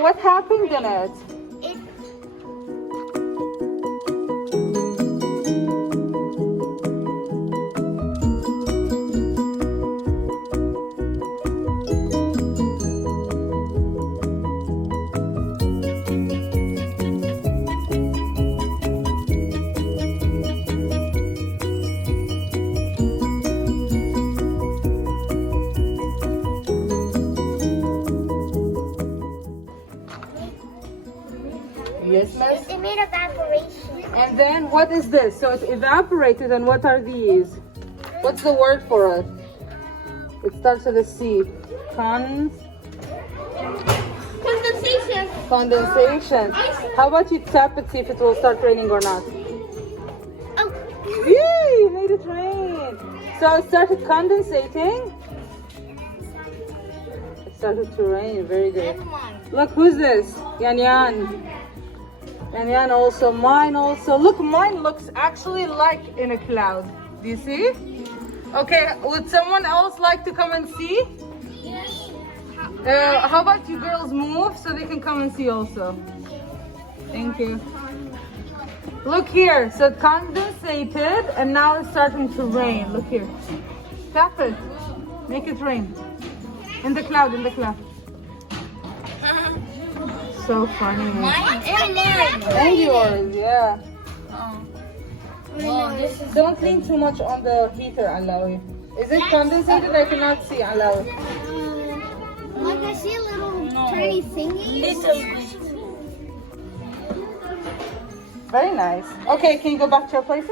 What happened in it? Yes, miss? It made evaporation. And then what is this? So it evaporated, and what are these? What's the word for it? It starts with a C. Condensation. Condensation. How about you tap it, see if it will start raining or not? Oh. Yay! You made it rain. So it started condensating. It started to rain. Very good. Look, who's this? Yan Yan. Yan Yan also. Mine also. Look, mine looks actually like in a cloud. Do you see? Okay, would someone else like to come and see? Yes. How about you girls move so they can come and see also? Thank you. Look here. So it condensated and now it's starting to rain. Look here. Tap it. Make it rain. In the cloud, in the cloud. So funny. Mine and mine. And yours, yeah. Wow, this is Don't lean too much on the heater, Alawi. Is it condensated? I cannot see, Alawi. like I see a little tiny thingy. Very nice. Okay, can you go back to your places?